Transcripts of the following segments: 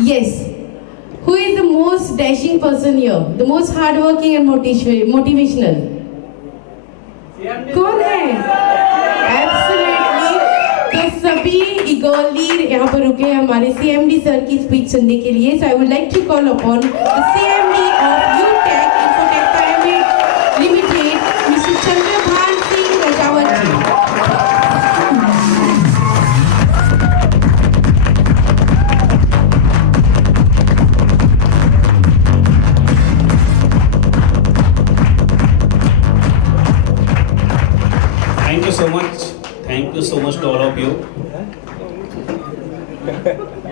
Yes. Who is the most dashing person here? The most hardworking and motivational? कौन है? Absolutely. तो सभी eagerly यहाँ पर रुके हैं हमारे CMD सर की स्पीच सुनने के लिए. So I would like to call upon the CMD of UTech Infotech Private Limited, Mr. Chandrabhan Singh Rajawat ji. Thank you so much to all of you.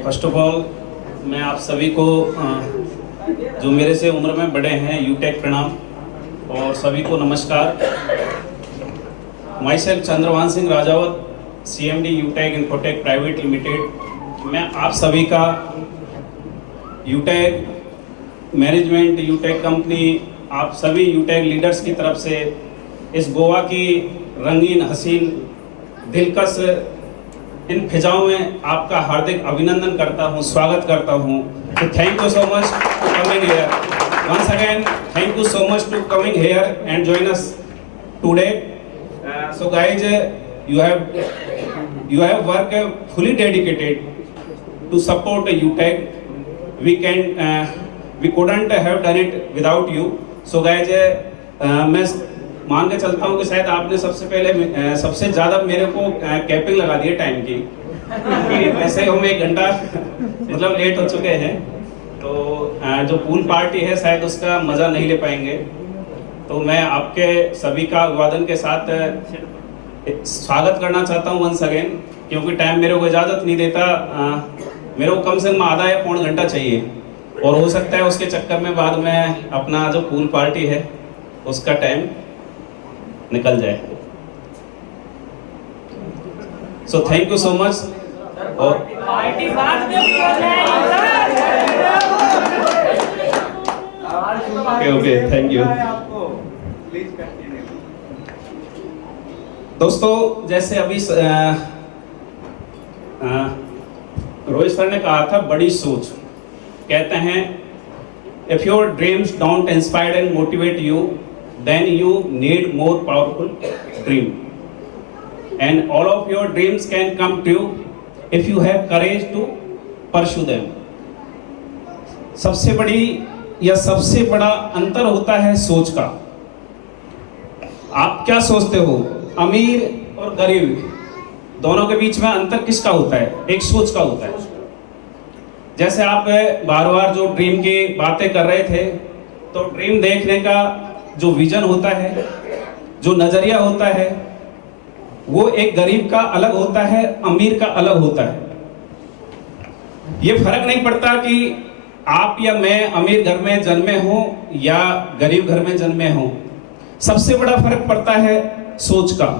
First of all, मैं आप सभी को जो मेरे से उम्र में बड़े हैं यूटेक प्रणाम और सभी को नमस्कार. Myself Chandrabhan Singh Rajawat, CMD यूटेक infotech private limited. मैं आप सभी का यूटेक मैनेजमेंट, यूटेक कंपनी, आप सभी यूटेक लीडर्स की तरफ से इस गोवा की रंगीन हसीन दिलकश इन फिजाओं में आपका हार्दिक अभिनंदन करता हूं, स्वागत करता हूं. तो thank you so much to coming here. Once again thank you so much to coming here and join us today. So guys, you have worked fully dedicated to support UTech. We couldn't have done it without you. So guys, मैं मान के चलता हूँ कि शायद आपने सबसे ज़्यादा मेरे को कैपिंग लगा दी है टाइम की. वैसे हम 1 घंटा मतलब लेट हो चुके हैं, तो जो पूल पार्टी है शायद उसका मज़ा नहीं ले पाएंगे. तो मैं आपके सभी का अभिवादन के साथ स्वागत करना चाहता हूँ वंस अगेन, क्योंकि टाइम मेरे को इजाज़त नहीं देता. मेरे को कम से कम आधा या पौन घंटा चाहिए, और हो सकता है उसके चक्कर में बाद में अपना जो पूल पार्टी है उसका टाइम निकल जाए. सो थैंक यू सो मच. और ओके थैंक यू. दोस्तों, जैसे अभी रोहित सर ने कहा था, बड़ी सोच. कहते हैं if your dreams don't inspire and motivate you, then you need more powerful dream, and all of your dreams can come true if you have courage to pursue them. सबसे बड़ी या सबसे बड़ा अंतर होता है सोच का. आप क्या सोचते हो? अमीर और गरीब दोनों के बीच में अंतर किसका होता है? एक सोच का होता है. जैसे आप बार बार जो ड्रीम की बातें कर रहे थे, तो ड्रीम देखने का जो विजन होता है, जो नजरिया होता है, वो एक गरीब का अलग होता है, अमीर का अलग होता है. ये फर्क नहीं पड़ता कि आप या मैं अमीर घर में जन्मे हों या गरीब घर में जन्मे हों. सबसे बड़ा फर्क पड़ता है सोच का.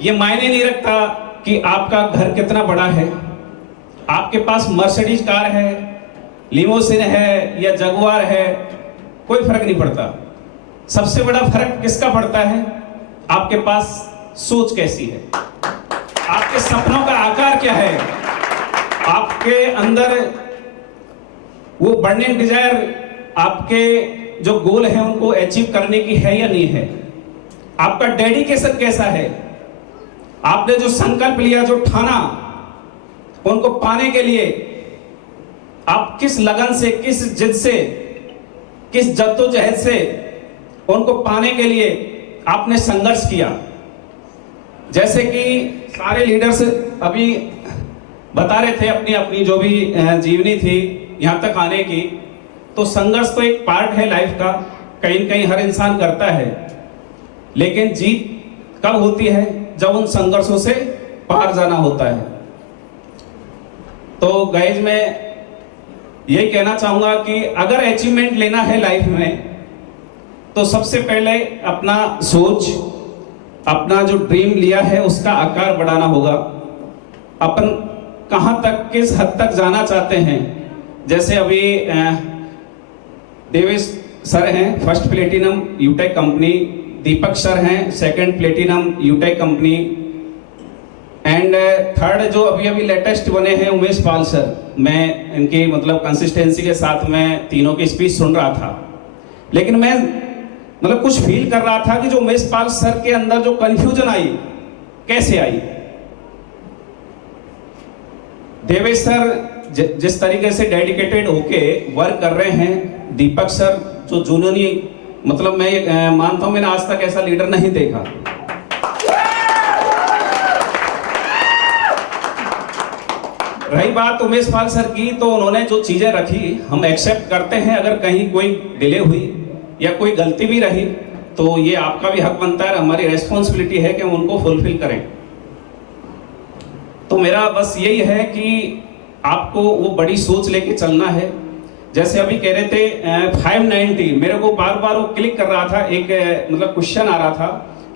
ये मायने नहीं रखता कि आपका घर कितना बड़ा है, आपके पास मर्सिडीज कार है, लिमोसिन है या जगुआर है, कोई फर्क नहीं पड़ता. सबसे बड़ा फर्क किसका पड़ता है? आपके पास सोच कैसी है, आपके सपनों का आकार क्या है, आपके अंदर वो बर्निंग डिजायर, आपके जो गोल है उनको अचीव करने की है या नहीं है, आपका डेडिकेशन कैसा है, आपने जो संकल्प लिया, जो ठाना, उनको पाने के लिए आप किस लगन से, किस जिद से, किस जद्दोजहद से उनको पाने के लिए आपने संघर्ष किया. जैसे कि सारे लीडर्स अभी बता रहे थे अपनी अपनी जो भी जीवनी थी यहाँ तक आने की. तो संघर्ष तो एक पार्ट है लाइफ का, कहीं न कहीं हर इंसान करता है, लेकिन जीत कब होती है? जब उन संघर्षों से पार जाना होता है. तो गाइज, मैं यही कहना चाहूंगा कि अगर अचीवमेंट लेना है लाइफ में, तो सबसे पहले अपना सोच, अपना जो ड्रीम लिया है उसका आकार बढ़ाना होगा. अपन कहां तक, किस हद तक जाना चाहते हैं. जैसे अभी देवेश सर हैं फर्स्ट प्लेटिनम यूटेक कंपनी, दीपक सर हैं second platinum यूटेक company, and third जो अभी अभी लेटेस्ट बने हैं उमेश पाल सर, मैं इनकी मतलब कंसिस्टेंसी के साथ मैं तीनों की स्पीच सुन रहा था, लेकिन मैं मतलब कुछ फील कर रहा था कि जो उमेश पाल सर के अंदर जो कंफ्यूजन आई, कैसे आई। देवेश सर जिस तरीके से डेडिकेटेड होके वर्क कर रहे हैं, दीपक सर जो जुनूनी, मतलब मैं मानता हूं मैंने आज तक ऐसा लीडर नहीं देखा। रही बात उमेश पाल सर की, तो उन्होंने जो चीजें रखी हम एक्सेप्ट करते हैं। अगर कहीं कोई डिले हुई या कोई गलती भी रही तो ये आपका भी हक बनता है, हमारी रेस्पॉन्सिबिलिटी है कि हम उनको फुलफिल करें। तो मेरा बस यही है कि आपको वो बड़ी सोच लेके चलना है। जैसे अभी कह रहे थे 590, मेरे को बार बार वो क्लिक कर रहा था, एक मतलब क्वेश्चन आ रहा था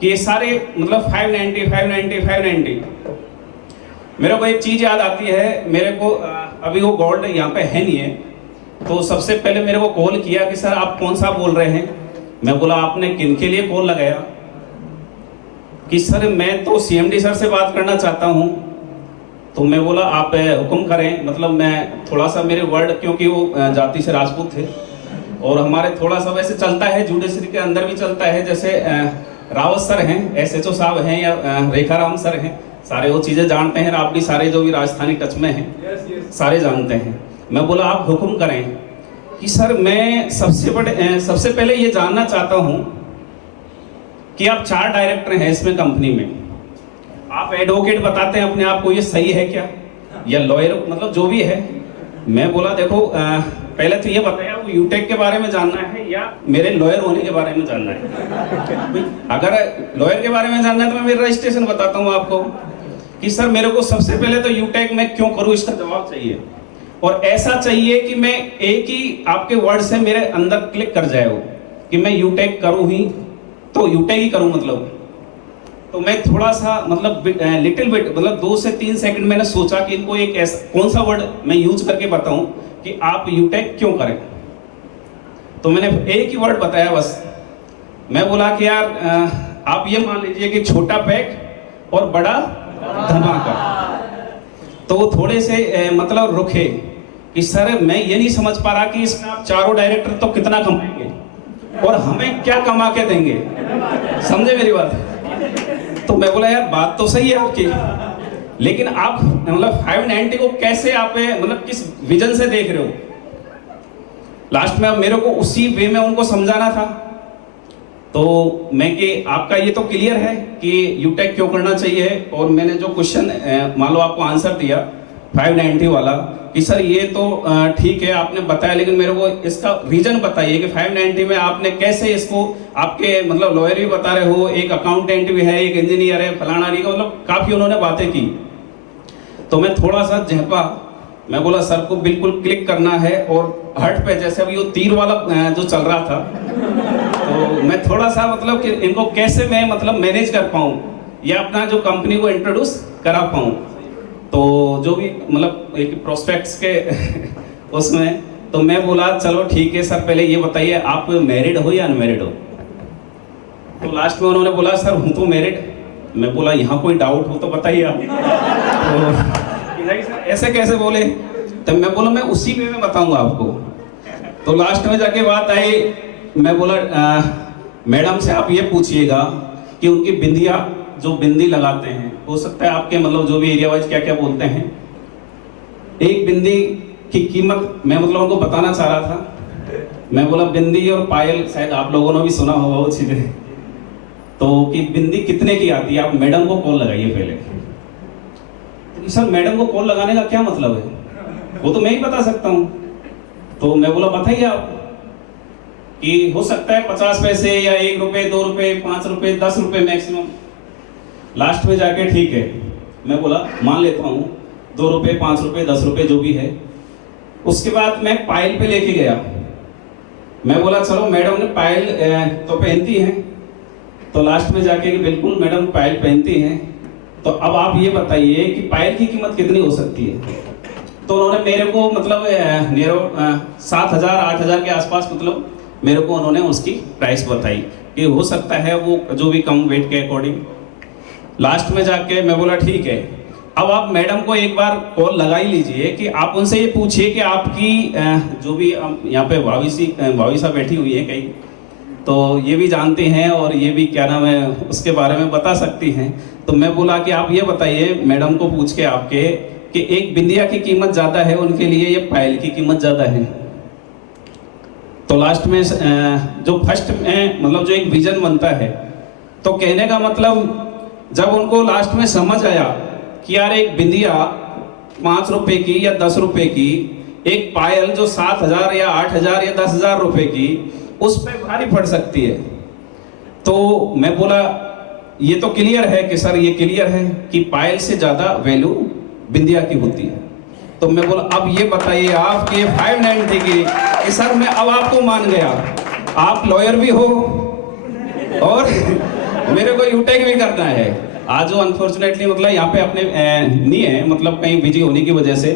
कि ये सारे मतलब 590 मेरे को एक चीज याद आती है। मेरे को अभी वो गोल्ड यहाँ पे है नहीं है, तो सबसे पहले मेरे को कॉल किया कि सर आप कौन सा बोल रहे हैं। मैं बोला आपने किन के लिए कॉल लगाया? कि सर मैं तो सीएमडी सर से बात करना चाहता हूँ। तो मैं बोला आप हुक्म करें। मतलब मैं थोड़ा सा मेरे वर्ड, क्योंकि वो जाति से राजपूत थे और हमारे थोड़ा सा वैसे चलता है, जुडिशरी के अंदर भी चलता है, जैसे रावत सर हैं, एसएचओ साहब हैं या रेखाराम सर हैं, सारे वो चीजें जानते हैं। आप भी सारे जो भी राजस्थानी टच में हैं सारे जानते हैं। मैं बोला आप हुक्म करें कि सर मैं सबसे पहले ये जानना चाहता हूं कि आप 4 डायरेक्टर हैं इसमें कंपनी में, आप एडवोकेट बताते हैं अपने आप को, ये सही है क्या? या लॉयर, मतलब जो भी है। मैं बोला देखो पहले तो ये बताया वो यूटेक के बारे में जानना है या मेरे लॉयर होने के बारे में जानना है? अगर लॉयर के बारे में जानना है तो मैं मेरा रजिस्ट्रेशन बताता हूँ आपको कि सर मेरे को सबसे पहले तो यूटेक में क्यों करूँ, इसका जवाब चाहिए। और ऐसा चाहिए कि मैं एक ही आपके वर्ड से मेरे अंदर क्लिक कर जाए वो कि मैं यूटेक करूँ ही तो यूटेक ही करूँ। मतलब तो मैं थोड़ा सा मतलब लिटिल बिट मतलब 2 से 3 सेकंड मैंने सोचा कि इनको एक ऐसा कौन सा वर्ड मैं यूज करके बताऊं कि आप यूटेक क्यों करें। तो मैंने एक ही वर्ड बताया बस। मैं बोला कि यार आप ये मान लीजिए कि छोटा पैक और बड़ा धमाका। तो वो थोड़े से मतलब रुके कि सर मैं ये नहीं समझ पा रहा कि इसमें आप चारों डायरेक्टर तो कितना कमाएंगे और हमें क्या कमा के देंगे, समझे मेरी बात? तो मैं बोला यार बात तो सही है आपकी, लेकिन आप मतलब 590 को कैसे आप मतलब किस विजन से देख रहे हो? लास्ट में अब मेरे को उसी वे में उनको समझाना था। तो मैं कि आपका ये तो क्लियर है कि यूटेक क्यों करना चाहिए, और मैंने जो क्वेश्चन मान लो आपको आंसर दिया 590 वाला कि सर ये तो ठीक है आपने बताया, लेकिन मेरे को इसका रीजन बताइए कि 590 में आपने कैसे इसको, आपके मतलब लॉयर भी बता रहे हो, एक अकाउंटेंट भी है, एक इंजीनियर है, फलाना नहीं का, मतलब काफी उन्होंने बातें की। तो मैं थोड़ा सा झेपा। मैं बोला सर को बिल्कुल क्लिक करना है, और हर्ट पे जैसे अभी वो तीर वाला जो चल रहा था, तो मैं थोड़ा सा मतलब कि इनको कैसे मैं मतलब मैनेज कर पाऊँ या अपना जो कंपनी को इंट्रोड्यूस करा पाऊँ। तो जो भी मतलब एक प्रोस्पेक्ट्स के उसमें, तो मैं बोला चलो ठीक है सर पहले ये बताइए आप मैरिड हो या अनमैरिड हो? तो लास्ट में उन्होंने बोला सर हूँ तो मैरिड। मैं बोला यहाँ कोई डाउट हो तो बताइए आप। तो नहीं सर ऐसे कैसे बोले? तब मैं बोला मैं उसी वे में बताऊंगा आपको। तो लास्ट में जाके बात आई, मैं बोला मैडम से आप ये पूछिएगा कि उनकी बिंदिया जो बिंदी लगाते हैं, हो सकता है आपके मतलब जो भी एरिया वाइज क्या क्या बोलते हैं, एक बिंदी की कीमत मैं मतलब उनको बताना चाह रहा था। मैं बोला बिंदी और पायल शायद आप लोगों ने भी सुना होगा वो चीजें, तो कि बिंदी कितने की आती है, आप मैडम को कॉल लगाइए पहले। तो सर मैडम को कॉल लगाने का क्या मतलब है, वो तो मैं ही बता सकता हूँ। तो मैं बोला बताइए आप कि हो सकता है 50 पैसे या 1 रुपए 2 रुपए 5 रुपए 10 रुपए मैक्सिमम। लास्ट में जाके ठीक है मैं बोला मान लेता हूँ 2 रुपए 5 रुपए 10 रुपए जो भी है। उसके बाद मैं पायल पे लेके गया। मैं बोला चलो मैडम ने पायल तो पहनती हैं, तो लास्ट में जाके कि बिल्कुल मैडम पायल पहनती हैं, तो अब आप ये बताइए कि पायल की कीमत कितनी हो सकती है? तो उन्होंने मेरे को मतलब 7,000 8,000 के आसपास मतलब मेरे को उन्होंने उसकी प्राइस बताई कि हो सकता है वो जो भी कम वेट के अकॉर्डिंग। लास्ट में जाके मैं बोला ठीक है अब आप मैडम को एक बार कॉल लगा ही लीजिए कि आप उनसे ये पूछिए कि आपकी जो भी यहाँ पे भावी साहब बैठी हुई है कई, तो ये भी जानते हैं और ये भी क्या नाम है उसके बारे में बता सकती हैं। तो मैं बोला कि आप ये बताइए मैडम को पूछ के आपके कि एक बिंदिया की कीमत ज़्यादा है उनके लिए, ये पायल की कीमत ज़्यादा है। तो लास्ट में जो फर्स्ट में मतलब जो एक विजन बनता है, तो कहने का मतलब जब उनको लास्ट में समझ आया कि यार एक बिंदिया 5 रुपए की या 10 रुपए की, एक पायल जो 7,000 या 8,000 या 10,000 रुपए की, उस पर भारी पड़ सकती है। तो मैं बोला ये तो क्लियर है कि सर ये क्लियर है कि पायल से ज़्यादा वैल्यू बिंदिया की होती है। तो मैं बोला अब ये बताइए आपके 590 की कि सर मैं अब आपको मान गया, आप लॉयर भी हो और मेरे को यूटेक भी करना है। आज वो अनफॉर्चुनेटली मतलब यहाँ पे अपने नहीं है, मतलब कहीं बिजी होने की वजह से।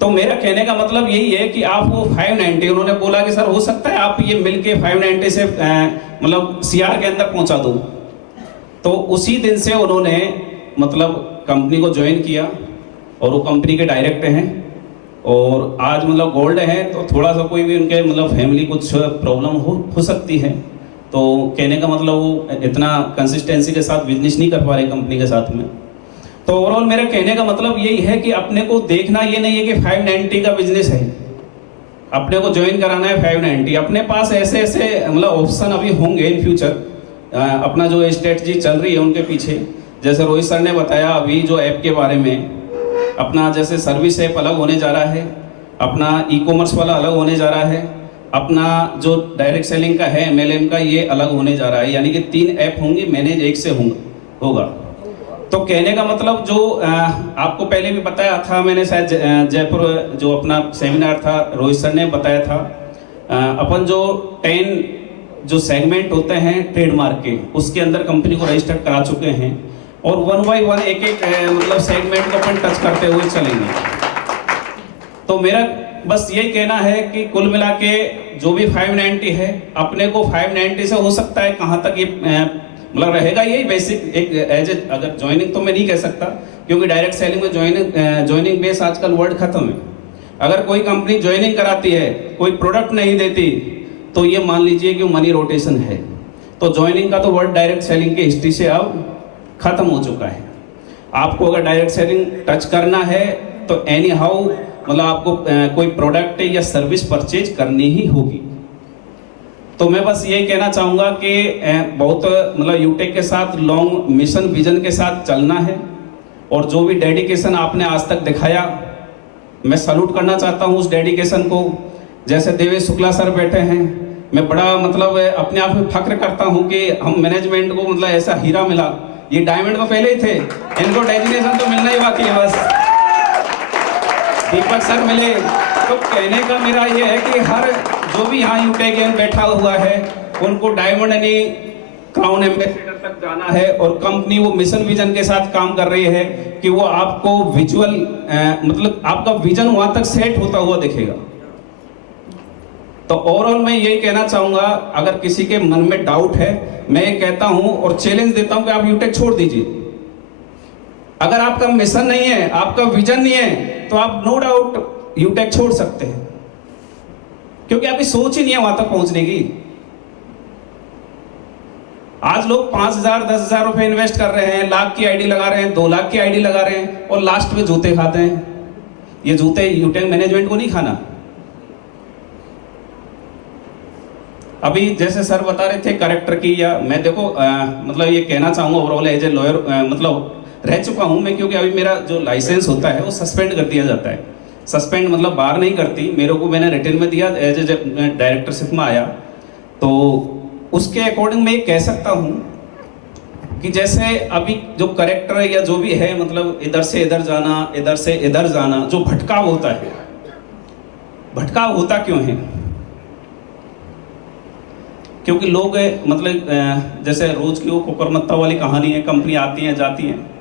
तो मेरा कहने का मतलब यही है कि आप वो 590, उन्होंने बोला कि सर हो सकता है आप ये मिलके 590 से मतलब सीआर के अंदर पहुंचा दो। तो उसी दिन से उन्होंने मतलब कंपनी को ज्वाइन किया और वो कंपनी के डायरेक्टर हैं और आज मतलब गोल्ड है। तो थोड़ा सा कोई भी उनके मतलब फैमिली कुछ प्रॉब्लम हो सकती है, तो कहने का मतलब वो इतना कंसिस्टेंसी के साथ बिजनेस नहीं कर पा रहे कंपनी के साथ में। तो ओवरऑल मेरा कहने का मतलब यही है कि अपने को देखना ये नहीं है कि 590 का बिजनेस है, अपने को ज्वाइन कराना है 590। अपने पास ऐसे ऐसे मतलब ऑप्शन अभी होंगे इन फ्यूचर, अपना जो स्ट्रेटजी चल रही है उनके पीछे। जैसे रोहित सर ने बताया अभी जो ऐप के बारे में, अपना जैसे सर्विस ऐप अलग होने जा रहा है, अपना ई कॉमर्स वाला अलग होने जा रहा है, अपना जो डायरेक्ट सेलिंग का है MLM का ये अलग होने जा रहा है, यानी कि 3 ऐप होंगे, मैनेज एक से होगा। तो कहने का मतलब जो आपको पहले भी बताया था मैंने, शायद जयपुर जो अपना सेमिनार था रोहित सर ने बताया था, अपन जो 10 जो सेगमेंट होते हैं ट्रेडमार्क के, उसके अंदर कंपनी को रजिस्टर करा चुके हैं और 1 बाय 1 एक मतलब सेगमेंट को अपन टच करते हुए चलेंगे। तो मेरा बस यही कहना है कि कुल मिला के जो भी 590 है, अपने को 590 से हो सकता है कहाँ तक ये मतलब रहेगा, यही बेसिक एक एज ए, अगर ज्वाइनिंग तो मैं नहीं कह सकता क्योंकि डायरेक्ट सेलिंग में ज्वाइनिंग बेस आजकल वर्ड खत्म है। अगर कोई कंपनी ज्वाइनिंग कराती है, कोई प्रोडक्ट नहीं देती, तो ये मान लीजिए कि मनी रोटेशन है। तो ज्वाइनिंग का तो वर्ड डायरेक्ट सेलिंग की हिस्ट्री से अब खत्म हो चुका है। आपको अगर डायरेक्ट सेलिंग टच करना है तो एनी हाउ मतलब आपको कोई प्रोडक्ट या सर्विस परचेज करनी ही होगी। तो मैं बस यही कहना चाहूँगा कि बहुत मतलब यूटेक के साथ लॉन्ग मिशन विजन के साथ चलना है और जो भी डेडिकेशन आपने आज तक दिखाया, मैं सैल्यूट करना चाहता हूँ उस डेडिकेशन को। जैसे देवेश शुक्ला सर बैठे हैं, मैं बड़ा मतलब अपने आप में फख्र करता हूँ कि हम मैनेजमेंट को मतलब ऐसा हीरा मिला। ये डायमंड तो पहले ही थे, इनको डेजिग्नेशन तो मिलना ही बाकी है बस। दीपक सर मिले। तो कहने का मेरा ये है कि हर जो भी यहाँ यूटेक बैठा हुआ है उनको डायमंड यानी क्राउन एम्बेसडर तक जाना है और कंपनी वो मिशन विजन के साथ काम कर रही है कि वो आपको विजुअल मतलब आपका विजन वहां तक सेट होता हुआ दिखेगा। तो ओवरऑल मैं यही कहना चाहूंगा, अगर किसी के मन में डाउट है, मैं ये कहता हूं और चैलेंज देता हूं कि आप यूटेक छोड़ दीजिए। अगर आपका मिशन नहीं है, आपका विजन नहीं है, तो आप नो डाउट यूटेक छोड़ सकते हैं क्योंकि आपकी सोच ही नहीं है वहां तक पहुंचने की। आज लोग 5,000 10,000 रुपए इन्वेस्ट कर रहे हैं, लाख की आईडी लगा रहे हैं, 2 लाख की आईडी लगा रहे हैं और लास्ट में जूते खाते हैं। ये जूते यूटेक मैनेजमेंट को नहीं खाना। अभी जैसे सर बता रहे थे करेक्टर की, या मैं देखो मतलब ये कहना चाहूंगा ओवरऑल एज ए लॉयर मतलब रह चुका हूं मैं, क्योंकि अभी मेरा जो लाइसेंस होता है वो सस्पेंड कर दिया जाता है। सस्पेंड मतलब बाहर नहीं करती, मेरे को मैंने रिटर्न में दिया एज ए डायरेक्टरशिप में आया, तो उसके अकॉर्डिंग मैं ये कह सकता हूं कि जैसे अभी जो करेक्टर या जो भी है मतलब इधर से इधर जाना, इधर से इधर जाना, जो भटकाव होता है, भटकाव होता क्यों है? क्योंकि लोग मतलब जैसे रोज की वो कुकरमत्ता वाली कहानी है, कंपनी आती हैं जाती हैं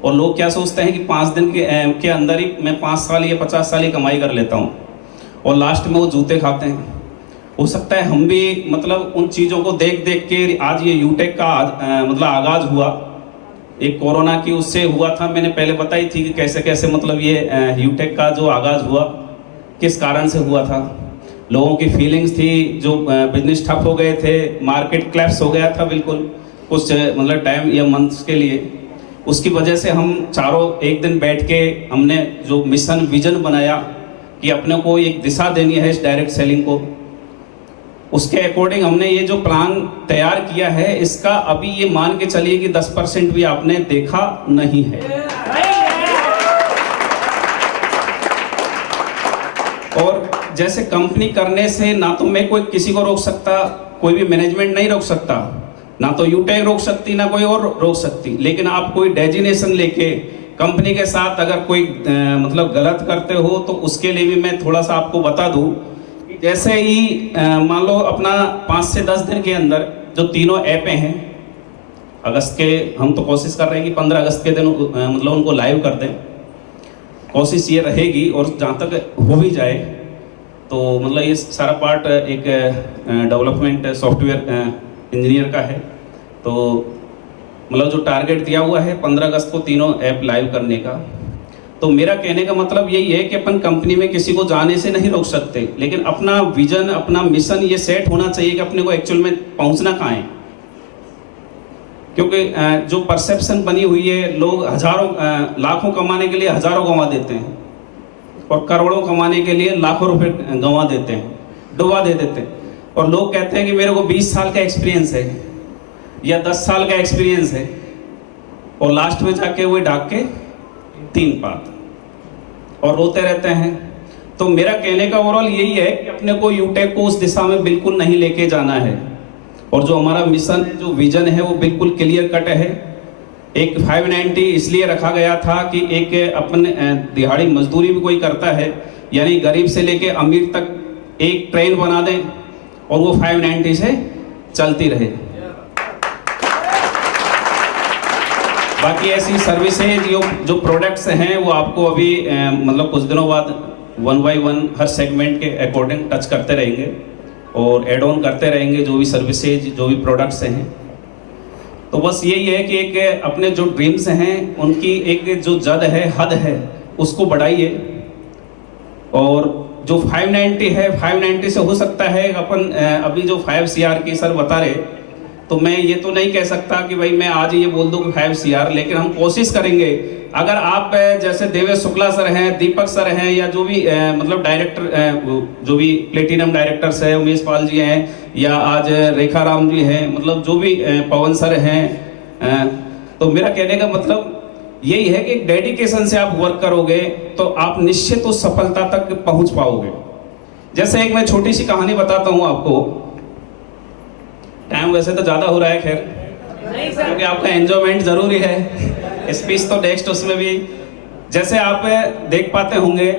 और लोग क्या सोचते हैं कि 5 दिन के अंदर ही मैं 5 साल या 50 साल ही कमाई कर लेता हूँ और लास्ट में वो जूते खाते हैं। हो सकता है हम भी मतलब उन चीज़ों को देख देख के आज ये यूटेक का मतलब आगाज हुआ एक कोरोना की उससे हुआ था, मैंने पहले बताई थी कि कैसे कैसे मतलब ये यूटेक का जो आगाज़ हुआ किस कारण से हुआ था। लोगों की फीलिंग्स थी, जो बिजनेस ठप हो गए थे, मार्केट क्लैप्स हो गया था बिल्कुल कुछ मतलब टाइम या मंथ्स के लिए। उसकी वजह से हम चारों एक दिन बैठ के हमने जो मिशन विजन बनाया कि अपने को एक दिशा देनी है इस डायरेक्ट सेलिंग को, उसके अकॉर्डिंग हमने ये जो प्लान तैयार किया है, इसका अभी ये मान के चलिए कि 10% भी आपने देखा नहीं है। और जैसे कंपनी करने से ना तो मैं कोई किसी को रोक सकता, कोई भी मैनेजमेंट नहीं रोक सकता, ना तो यूटेक रोक सकती, ना कोई और रोक सकती, लेकिन आप कोई डेजिग्नेशन लेके कंपनी के साथ अगर कोई मतलब गलत करते हो तो उसके लिए भी मैं थोड़ा सा आपको बता दूं। जैसे ही मान लो अपना 5 से 10 दिन के अंदर जो तीनों ऐपें हैं, अगस्त के हम तो कोशिश कर रहे हैं कि 15 अगस्त के दिन मतलब उनको लाइव कर दें, कोशिश ये रहेगी। और जहाँ तक हो भी जाए तो मतलब ये सारा पार्ट एक डेवलपमेंट सॉफ्टवेयर इंजीनियर का है, तो मतलब जो टारगेट दिया हुआ है 15 अगस्त को तीनों ऐप लाइव करने का। तो मेरा कहने का मतलब यही है कि अपन कंपनी में किसी को जाने से नहीं रोक सकते, लेकिन अपना विजन, अपना मिशन ये सेट होना चाहिए कि अपने को एक्चुअल में पहुंचना कहाँ है। क्योंकि जो परसेप्शन बनी हुई है, लोग हजारों लाखों कमाने के लिए हजारों गंवा देते हैं और करोड़ों कमाने के लिए लाखों रुपए गंवा देते हैं, डुबा दे देते हैं। और लोग कहते हैं कि मेरे को 20 साल का एक्सपीरियंस है या 10 साल का एक्सपीरियंस है, और लास्ट में जाके वो डाक के 3 बात और रोते रहते हैं। तो मेरा कहने का ओवरऑल यही है कि अपने को यूटेक को उस दिशा में बिल्कुल नहीं लेके जाना है, और जो हमारा मिशन है, जो विजन है, वो बिल्कुल क्लियर कट है। एक 590 इसलिए रखा गया था कि एक अपने दिहाड़ी मजदूरी भी कोई करता है, यानी गरीब से लेके अमीर तक एक ट्रेन बना दें और वो 590 से चलती रहे। बाकी ऐसी सर्विसेज जो प्रोडक्ट्स हैं वो आपको अभी मतलब कुछ दिनों बाद 1 by 1 हर सेगमेंट के अकॉर्डिंग टच करते रहेंगे और एड ऑन करते रहेंगे जो भी सर्विसेज, जो भी प्रोडक्ट्स हैं। तो बस यही है कि एक अपने जो ड्रीम्स हैं उनकी एक जो जद है, हद है, उसको बढ़ाइए। और जो 590 है, 590 से हो सकता है अपन अभी जो 5 CR की सर बता रहे, तो मैं ये तो नहीं कह सकता कि भाई मैं आज ये बोल दूं कि 5 CR, लेकिन हम कोशिश करेंगे। अगर आप जैसे देवेश शुक्ला सर हैं, दीपक सर हैं, या जो भी मतलब डायरेक्टर जो भी प्लेटिनम डायरेक्टर्स हैं, उमेश पाल जी हैं, या आज रेखा राम जी हैं, मतलब जो भी पवन सर हैं, तो मेरा कहने का मतलब यही है कि डेडिकेशन से आप वर्क करोगे तो आप निश्चित उस सफलता तक पहुंच पाओगे। जैसे एक मैं छोटी सी कहानी बताता हूं आपको। टाइम वैसे तो ज्यादा हो रहा है, खैर, क्योंकि आपका एंजॉयमेंट जरूरी है। स्पीच तो नेक्स्ट उसमें भी। जैसे आप देख पाते होंगे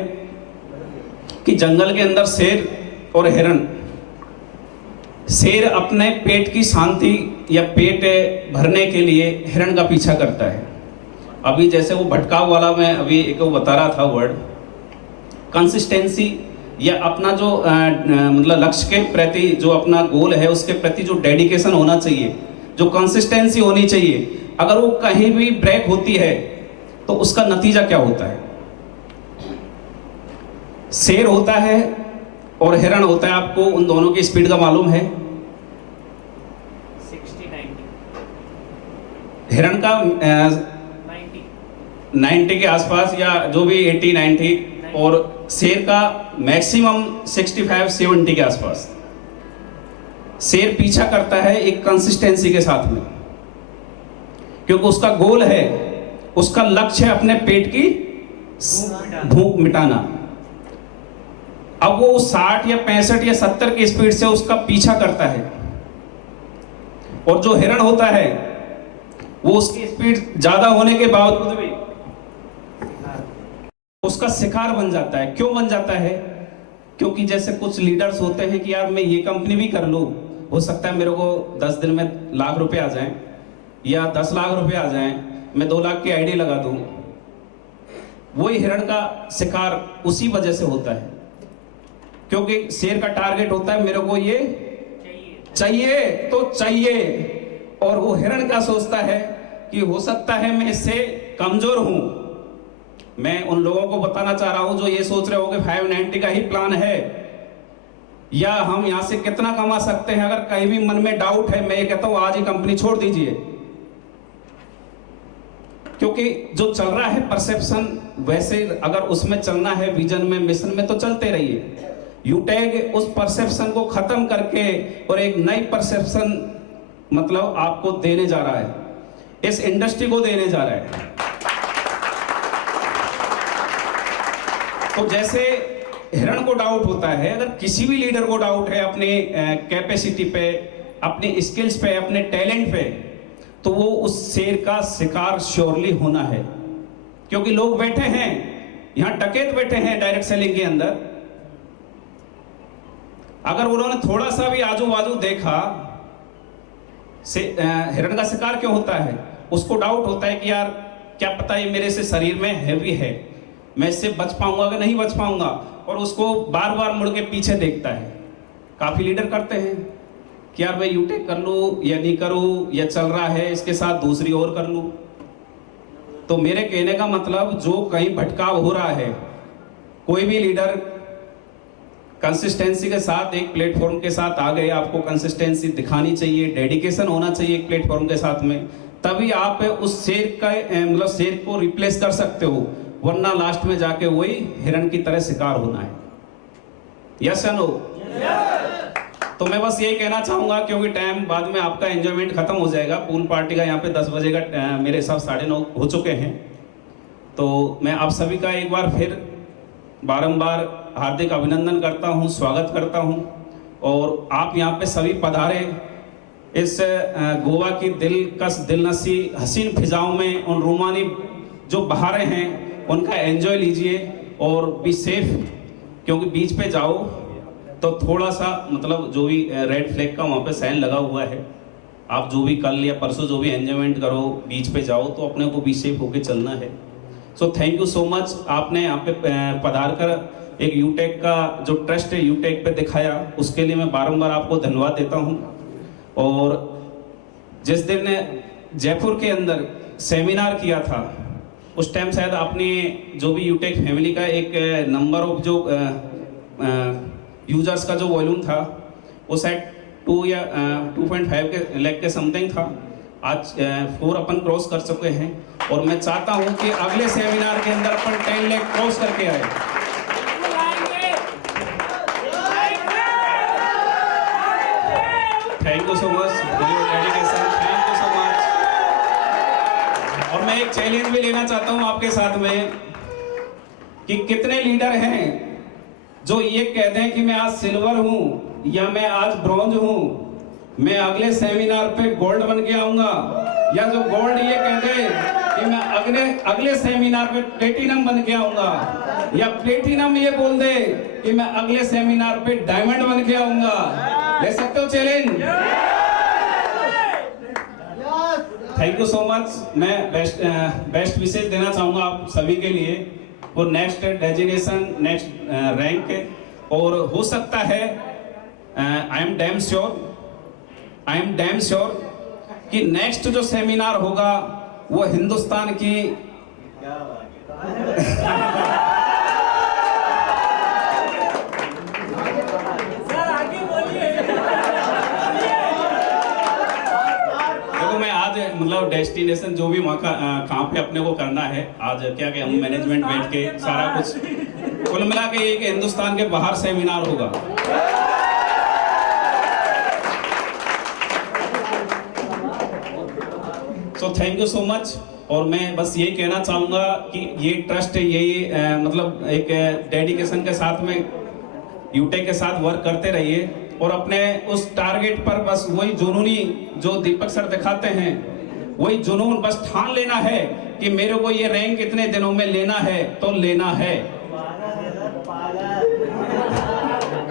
कि जंगल के अंदर शेर और हिरण, शेर अपने पेट की शांति या पेट भरने के लिए हिरण का पीछा करता है। अभी जैसे वो भटकाव वाला मैं अभी एक वो बता रहा था वर्ड, कंसिस्टेंसी या अपना जो मतलब लक्ष्य के प्रति जो अपना गोल है उसके प्रति जो डेडिकेशन होना चाहिए, जो कंसिस्टेंसी होनी चाहिए, अगर वो कहीं भी ब्रेक होती है तो उसका नतीजा क्या होता है। शेर होता है और हिरण होता है, आपको उन दोनों की स्पीड का मालूम है? 60-90। हिरण का 90 के आसपास या जो भी 80-90, और शेर का मैक्सिमम 65-70 के आसपास। शेर पीछा करता है एक कंसिस्टेंसी के साथ में, क्योंकि उसका गोल है, उसका लक्ष्य है अपने पेट की भूख मिटाना। अब वो 60 या 65 या 70 की स्पीड से उसका पीछा करता है, और जो हिरण होता है वो उसकी स्पीड ज्यादा होने के बावजूद भी उसका शिकार बन जाता है। क्यों बन जाता है? क्योंकि जैसे कुछ लीडर्स होते हैं कि यार मैं ये कंपनी भी कर लूं, हो सकता है मेरे को 10 दिन में लाख रुपए आ जाएं या 10 लाख रुपए आ जाएं, मैं 2 लाख की आईडी लगा दूं। वही हिरण का शिकार उसी वजह से होता है, क्योंकि शेर का टारगेट होता है मेरे को ये चाहिए तो चाहिए, और वो हिरण क्या सोचता है कि हो सकता है मैं इससे कमजोर हूं। मैं उन लोगों को बताना चाह रहा हूं जो ये सोच रहे हो कि 590 का ही प्लान है या हम यहां से कितना कमा सकते हैं, अगर कहीं भी मन में डाउट है, मैं ये कहता हूं आज ही कंपनी छोड़ दीजिए, क्योंकि जो चल रहा है परसेप्शन, वैसे अगर उसमें चलना है विजन में, मिशन में, तो चलते रहिए। यूटैग उस परसेप्शन को खत्म करके और एक नई परसेप्शन मतलब आपको देने जा रहा है, इस इंडस्ट्री को देने जा रहा है। तो जैसे हिरण को डाउट होता है, अगर किसी भी लीडर को डाउट है अपने कैपेसिटी पे, अपने स्किल्स पे, अपने टैलेंट पे, तो वो उस शेर का शिकार श्योरली होना है। क्योंकि लोग बैठे हैं यहां, टकेत बैठे हैं डायरेक्ट सेलिंग के अंदर, अगर उन्होंने थोड़ा सा भी आजू बाजू देखा, हिरण का शिकार क्यों होता है, उसको डाउट होता है कि यार क्या पता ये मेरे से शरीर में हैवी है, मैं इससे बच पाऊंगा कि नहीं बच पाऊंगा, और उसको बार बार मुड़ के पीछे देखता है। काफी लीडर करते हैं कि यार मैं यूटेक कर लूं या नहीं करूं, या चल रहा है इसके साथ दूसरी और कर लूं। तो मेरे कहने का मतलब, जो कहीं भटकाव हो रहा है, कोई भी लीडर कंसिस्टेंसी के साथ एक प्लेटफॉर्म के साथ आ गए, आपको कंसिस्टेंसी दिखानी चाहिए, डेडिकेशन होना चाहिए एक प्लेटफॉर्म के साथ में, तभी आप उस शेर का मतलब शेर को रिप्लेस कर सकते हो, वरना लास्ट में जाके वही हिरण की तरह शिकार होना है। यस या नो? तो मैं बस यही कहना चाहूंगा, क्योंकि टाइम बाद में आपका एंजॉयमेंट खत्म हो जाएगा। पूल पार्टी का यहाँ पे 10 बजे का मेरे हिसाब 9:30 हो चुके हैं। तो मैं आप सभी का एक बार फिर बारंबार हार्दिक अभिनंदन करता हूँ, स्वागत करता हूँ। और आप यहाँ पे सभी पधारे, इस गोवा की दिलकश दिलनसी हसीन फिजाओं में उन रूमानी जो बहारें हैं उनका एंजॉय लीजिए और बी सेफ, क्योंकि बीच पे जाओ तो थोड़ा सा मतलब जो भी रेड फ्लैग का वहाँ पे साइन लगा हुआ है, आप जो भी कल या परसों जो भी एंजॉयमेंट करो, बीच पे जाओ तो अपने को बी सेफ होके चलना है। So thank you so much, आपने यहाँ पे पधार कर एक यूटेक का जो ट्रस्ट है यूटेक पे दिखाया, उसके लिए मैं बारंबार आपको धन्यवाद देता हूँ। और जिस दिन जयपुर के अंदर सेमिनार किया था, उस टाइम शायद आपने जो भी यूटेक फैमिली का एक नंबर ऑफ जो यूजर्स का जो वॉल्यूम था वो शायद 2 या 2.5 के लाख के समथिंग था। आज 4 अपन क्रॉस कर चुके हैं, और मैं चाहता हूं कि अगले सेमिनार के अंदर अपन 10 लाख क्रॉस करके आए। Thank you so much for your dedication, thank you so much. और मैं एक चैलेंज भी लेना चाहता हूं आपके साथ में कि कितने लीडर हैं जो ये कहते हैं कि मैं आज सिल्वर हूं या मैं आज ब्रॉन्ज हूं, मैं अगले सेमिनार पे गोल्ड बन के आऊंगा, या जो गोल्ड ये कहते हैं कि मैं अगले सेमिनार पे प्लेटिनम बन के आऊंगा, या प्लेटिनम ये बोल दे कि मैं अगले सेमिनार पे डायमंड बन के आऊंगा। ले सकते हो challenge? Thank you so much. मैं बेस्ट विशेष देना चाहूंगा आप सभी के लिए और नेक्स्ट डेजिग्नेशन, नेक्स्ट रैंक। और हो सकता है आई एम डैम श्योर कि नेक्स्ट जो सेमिनार होगा वो हिंदुस्तान की मतलब डेस्टिनेशन जो भी वहाँ का कहाँ पे अपने को करना है, आज क्या क्या हम मैनेजमेंट बैठ के सारा कुछ कुल मिला के एक हिंदुस्तान के बाहर सेमिनार होगा। सो थैंक यू सो मच। और मैं बस यही कहना चाहूंगा कि ये ट्रस्ट है, यही मतलब एक डेडिकेशन के साथ में यूटेक के साथ वर्क करते रहिए और अपने उस टारगेट पर बस वही जुनूनी जो दीपक सर दिखाते हैं, वही जुनून बस ठान लेना है कि मेरे को ये रैंक इतने दिनों में लेना है तो लेना है।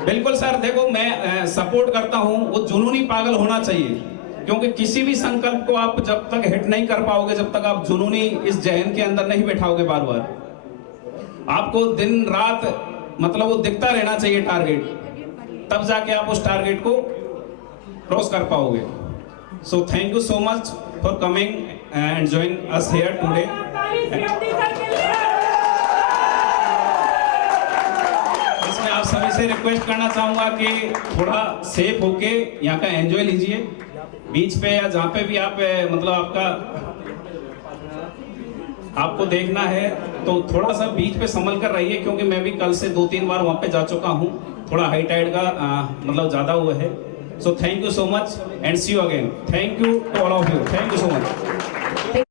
बिल्कुल सर, देखो मैं सपोर्ट करता हूं, वो जुनूनी पागल होना चाहिए, क्योंकि किसी भी संकल्प को आप जब तक हिट नहीं कर पाओगे, जब तक आप जुनूनी इस जहन के अंदर नहीं बैठाओगे बार बार, आपको दिन रात मतलब वो दिखता रहना चाहिए टारगेट, तब जाके आप उस टारगेट को क्रॉस कर पाओगे। सो thank you so much for coming and join us here today. इसमें आप सभी से रिक्वेस्ट करना चाहूंगा कि थोड़ा सेफ होके यहाँ का एंजॉय लीजिए। बीच पे या जहाँ पे भी आप मतलब आपको देखना है तो थोड़ा सा बीच पे संभल कर रहिए, क्योंकि मैं भी कल से 2-3 बार वहाँ पे जा चुका हूँ। थोड़ा हाई टाइड का मतलब ज्यादा हुआ है। So thank you so much and see you again. Thank you to all of you. Thank you so much.